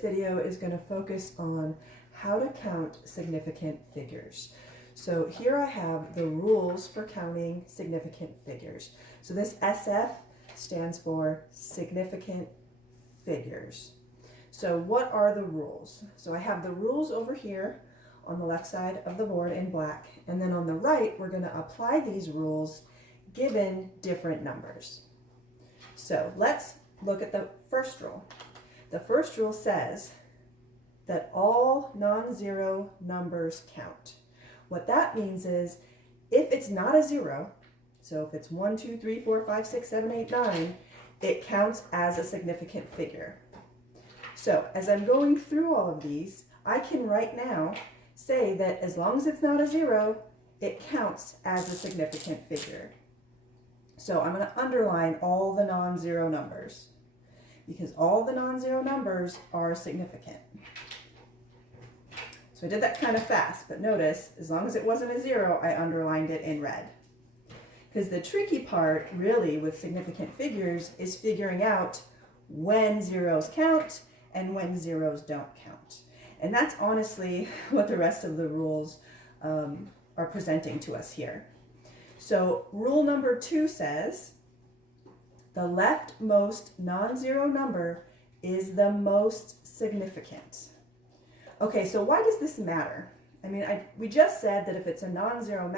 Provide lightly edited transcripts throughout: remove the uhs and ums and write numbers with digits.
video is going to focus on how to count significant figures. So here I have the rules for counting significant figures. So this SF stands for significant figures. So what are the rules? So I have the rules over here on the left side of the board in black, and then on the right we're going to apply these rules given different numbers. So let's look at the first rule. The first rule says that all non-zero numbers count. What that means is if it's not a zero, so if it's 1, 2, 3, 4, 5, 6, 7, 8, 9, it counts as a significant figure. So as I'm going through all of these, I can right now say that as long as it's not a zero, it counts as a significant figure. So I'm going to underline all the non-zero numbers because all the non-zero numbers are significant. So I did that kind of fast, but notice, as long as it wasn't a zero, I underlined it in red. Because the tricky part, really, with significant figures is figuring out when zeros count and when zeros don't count. And that's honestly what the rest of the rules are presenting to us here. So rule number 2 says, the leftmost non-zero number is the most significant. Okay, so why does this matter? I mean, we just said that if it's a non-zero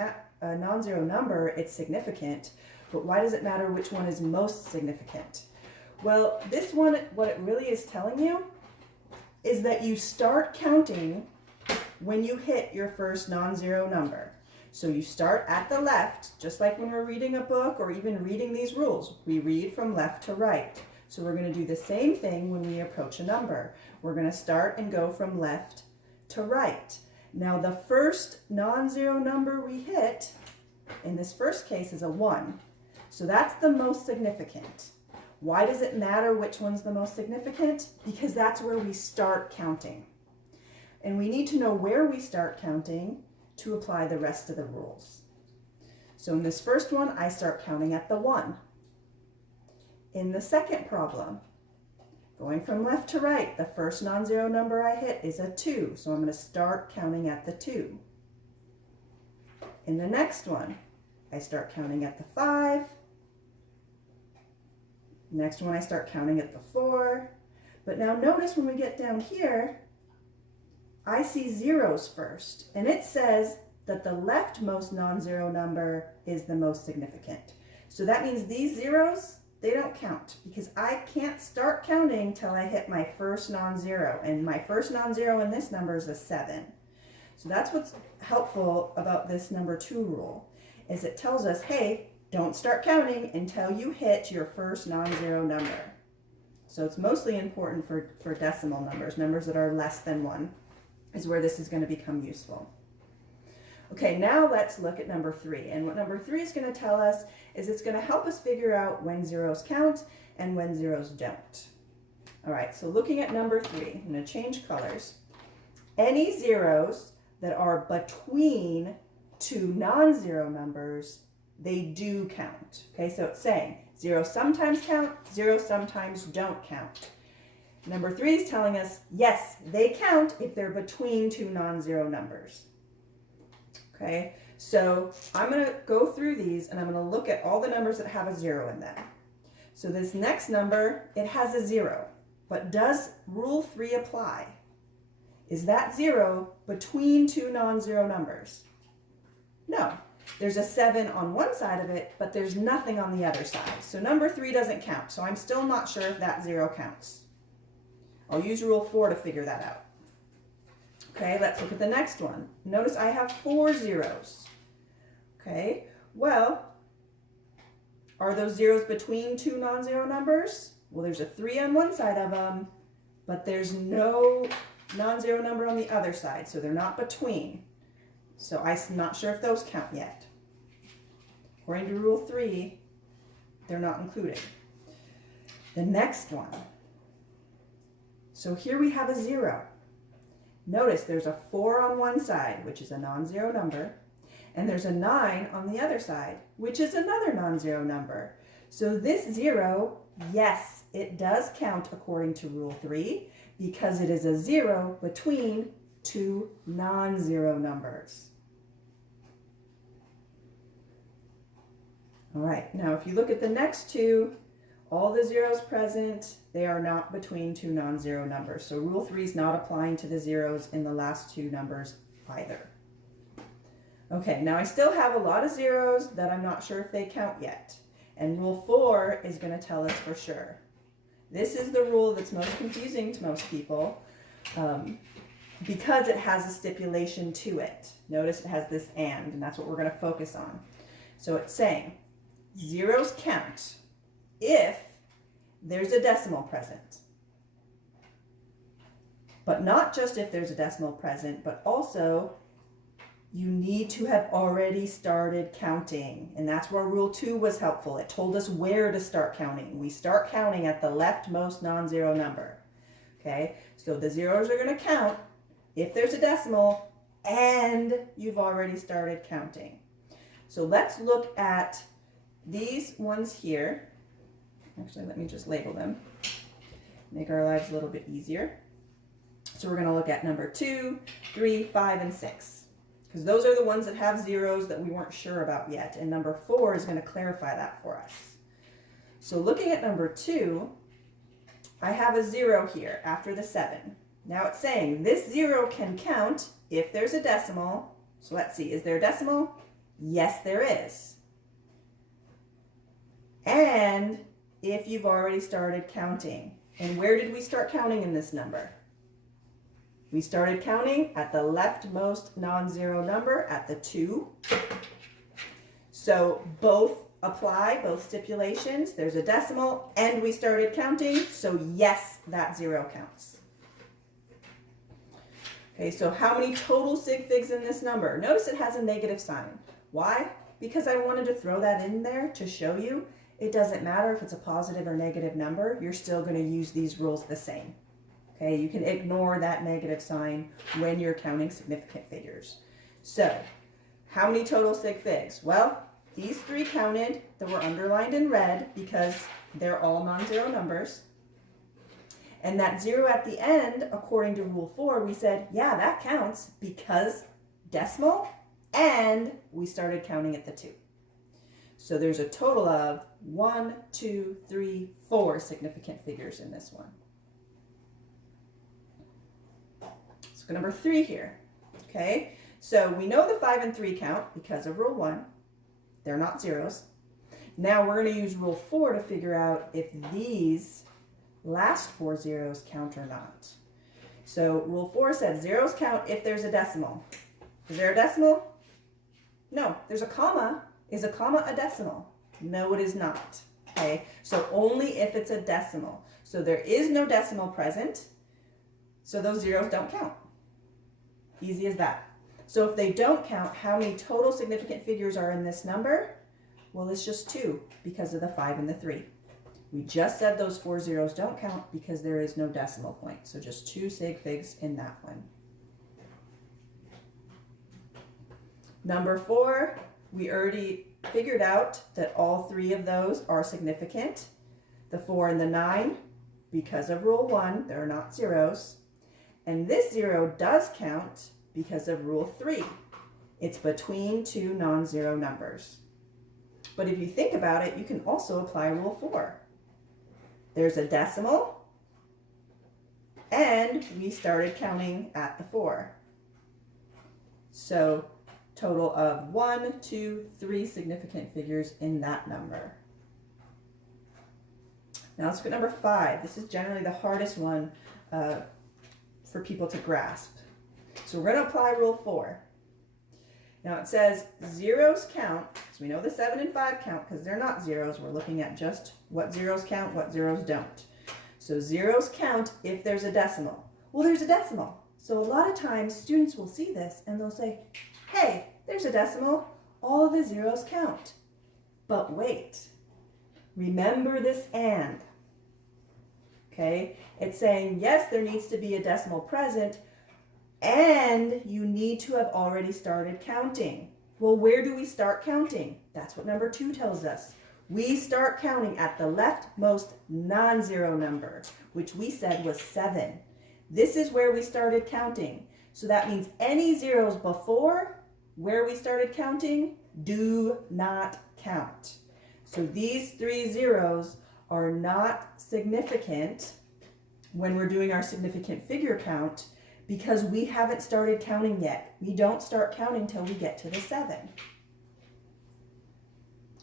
number, it's significant, but why does it matter which one is most significant? Well, this one, what it really is telling you is that you start counting when you hit your first non-zero number. So you start at the left, just like when we're reading a book or even reading these rules. We read from left to right. So we're going to do the same thing when we approach a number. We're going to start and go from left to right. Now the first non-zero number we hit, in this first case, is a 1. So that's the most significant. Why does it matter which one's the most significant? Because that's where we start counting. And we need to know where we start counting to apply the rest of the rules. So in this first one, I start counting at the 1. In the second problem, going from left to right, the first non-zero number I hit is a 2, so I'm going to start counting at the 2. In the next one, I start counting at the 5. Next one, I start counting at the 4. But now notice when we get down here, I see zeros first, and it says that the leftmost non-zero number is the most significant. So that means these zeros, they don't count because I can't start counting till I hit my first non-zero, and my first non-zero in this number is a 7. So that's what's helpful about this number 2 rule, is it tells us, hey, don't start counting until you hit your first non-zero number. So it's mostly important for decimal numbers, numbers that are less than 1 is where this is going to become useful. Okay, now let's look at number 3. And what number 3 is going to tell us is it's going to help us figure out when zeros count and when zeros don't. All right, so looking at number 3, I'm going to change colors. Any zeros that are between two non-zero numbers, they do count. Okay, so it's saying zeros sometimes count, zeros sometimes don't count. Number 3 is telling us, yes, they count if they're between two non-zero numbers. Okay, so I'm going to go through these and I'm going to look at all the numbers that have a 0 in them. So this next number, it has a 0, but does rule 3 apply? Is that 0 between two non-zero numbers? No. There's a 7 on one side of it, but there's nothing on the other side. So number 3 doesn't count, so I'm still not sure if that 0 counts. I'll use rule 4 to figure that out. Okay, let's look at the next one. Notice I have 4 zeros. Okay, well, are those zeros between two non-zero numbers? Well, there's a 3 on one side of them, but there's no non-zero number on the other side, so they're not between. So I'm not sure if those count yet. According to rule 3, they're not included. The next one. So here we have a 0. Notice there's a 4 on one side, which is a non-zero number, and there's a 9 on the other side, which is another non-zero number. So this 0, yes, it does count according to Rule 3 because it is a 0 between two non-zero numbers. All right, now if you look at the next two, all the zeros present, they are not between two non-zero numbers. So Rule 3 is not applying to the zeros in the last two numbers either. Okay, now I still have a lot of zeros that I'm not sure if they count yet. And Rule 4 is going to tell us for sure. This is the rule that's most confusing to most people because it has a stipulation to it. Notice it has this and that's what we're going to focus on. So it's saying zeros count if there's a decimal present. But not just if there's a decimal present, but also you need to have already started counting. And that's where Rule 2 was helpful. It told us where to start counting. We start counting at the leftmost non-zero number. Okay, so the zeros are going to count if there's a decimal and you've already started counting. So let's look at these ones here. Actually, let me just label them. Make our lives a little bit easier. So we're going to look at number 2, 3, 5, and 6. Because those are the ones that have zeros that we weren't sure about yet. And number 4 is going to clarify that for us. So looking at number 2, I have a 0 here after the 7. Now it's saying this 0 can count if there's a decimal. So let's see, is there a decimal? Yes, there is. And if you've already started counting. And where did we start counting in this number? We started counting at the leftmost non-zero number at the 2. So both apply, both stipulations. There's a decimal and we started counting. So yes, that 0 counts. Okay, so how many total sig figs in this number? Notice it has a negative sign. Why? Because I wanted to throw that in there to show you it doesn't matter if it's a positive or negative number. You're still going to use these rules the same. Okay, you can ignore that negative sign when you're counting significant figures. So, how many total sig figs? Well, these 3 counted that were underlined in red because they're all non-zero numbers. And that 0 at the end, according to Rule 4, we said, yeah, that counts because decimal and we started counting at the 2. So there's a total of 1, 2, 3, 4 significant figures in this one. Let's go number 3 here. Okay, so we know the 5 and 3 count because of Rule 1. They're not zeros. Now we're going to use Rule 4 to figure out if these last 4 zeros count or not. So Rule 4 says zeros count if there's a decimal. Is there a decimal? No, there's a comma. Is a comma a decimal? No, it is not. Okay, so only if it's a decimal. So there is no decimal present, so those zeros don't count. Easy as that. So if they don't count, how many total significant figures are in this number? Well, it's just 2 because of the 5 and the 3. We just said those 4 zeros don't count because there is no decimal point. So just 2 sig figs in that one. Number 4, we already figured out that all 3 of those are significant. The 4 and the 9, because of Rule 1, they're not zeros. And this 0 does count because of Rule 3. It's between 2 non-zero numbers. But if you think about it, you can also apply Rule 4. There's a decimal, and we started counting at the 4. So total of 1, 2, 3 significant figures in that number. Now let's go to number 5. This is generally the hardest one for people to grasp. So we're going to apply Rule 4. Now it says zeros count, so we know the 7 and 5 count because they're not zeros. We're looking at just what zeros count, what zeros don't. So zeros count if there's a decimal. Well, there's a decimal. So a lot of times students will see this and they'll say, hey, there's a decimal. All of the zeros count. But wait, remember this and. Okay, it's saying, yes, there needs to be a decimal present, and you need to have already started counting. Well, where do we start counting? That's what number 2 tells us. we start counting at the leftmost non-zero number, which we said was 7. This is where we started counting. So that means any zeros before where we started counting do not count. So these 3 zeros are not significant when we're doing our significant figure count because we haven't started counting yet. We don't start counting till we get to the 7.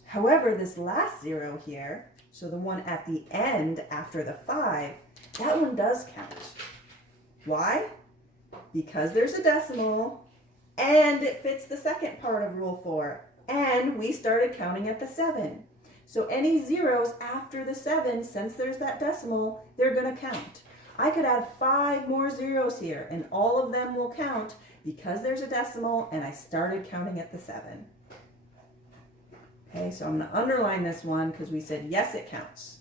However, this last 0 here, so the one at the end after the 5, that one does count. Why? Because there's a decimal and it fits the second part of Rule 4 and we started counting at the 7. So any zeros after the 7, since there's that decimal, they're going to count. I could add 5 more zeros here and all of them will count because there's a decimal and I started counting at the 7. Okay, so I'm going to underline this one because we said yes, it counts.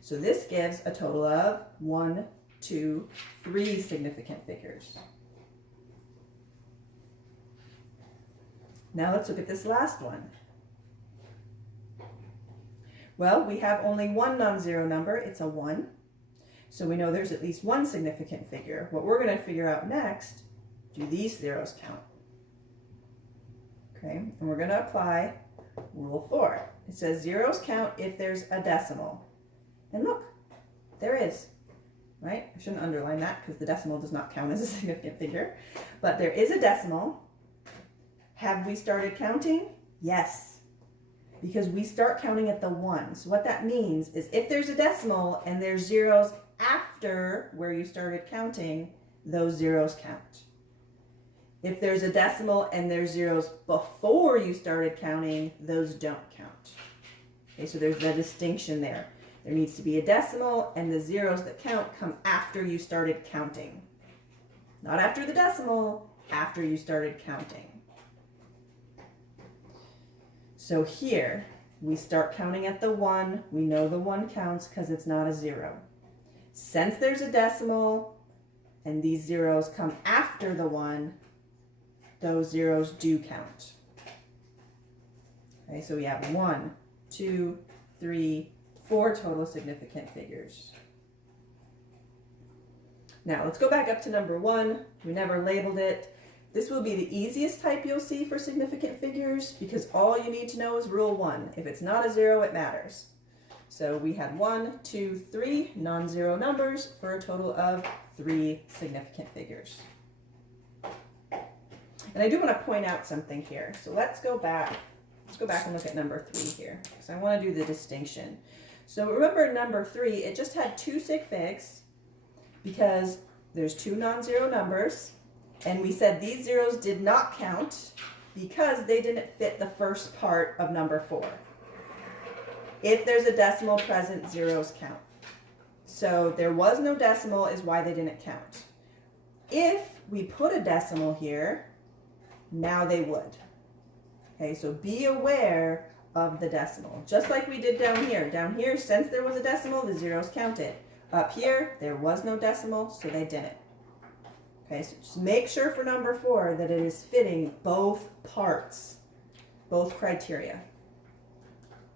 So this gives a total of 1, 2, 3 significant figures. Now let's look at this last one. Well, we have only one non-zero number, it's a 1. So we know there's at least one significant figure. What we're going to figure out next, do these zeros count? Okay, and we're going to apply Rule 4. It says zeros count if there's a decimal. And look, there is, right? I shouldn't underline that because the decimal does not count as a significant figure. But there is a decimal. Have we started counting? Yes. Because we start counting at the 1. So what that means is if there's a decimal and there's zeros after where you started counting, those zeros count. If there's a decimal and there's zeros before you started counting, those don't count. Okay, so there's a distinction there. There needs to be a decimal and the zeros that count come after you started counting. Not after the decimal, after you started counting. So here, we start counting at the 1. We know the 1 counts because it's not a 0. Since there's a decimal and these zeros come after the 1, those zeros do count. Okay, so we have 1, 2, 3, 4 total significant figures. Now let's go back up to number 1. We never labeled it. This will be the easiest type you'll see for significant figures because all you need to know is Rule 1. If it's not a 0, it matters. So we had 1, 2, 3 non-zero numbers for a total of 3 significant figures. And I do want to point out something here. So let's go back. Let's go back and look at number 3 here because I want to do the distinction. So remember number 3, it just had 2 sig figs because there's 2 non-zero numbers. And we said these zeros did not count because they didn't fit the first part of number 4. If there's a decimal present, zeros count. So there was no decimal is why they didn't count. If we put a decimal here, now they would. Okay, so be aware of the decimal. Just like we did down here. Down here, since there was a decimal, the zeros counted. Up here, there was no decimal, so they didn't. Okay, so just make sure for number 4 that it is fitting both parts, both criteria.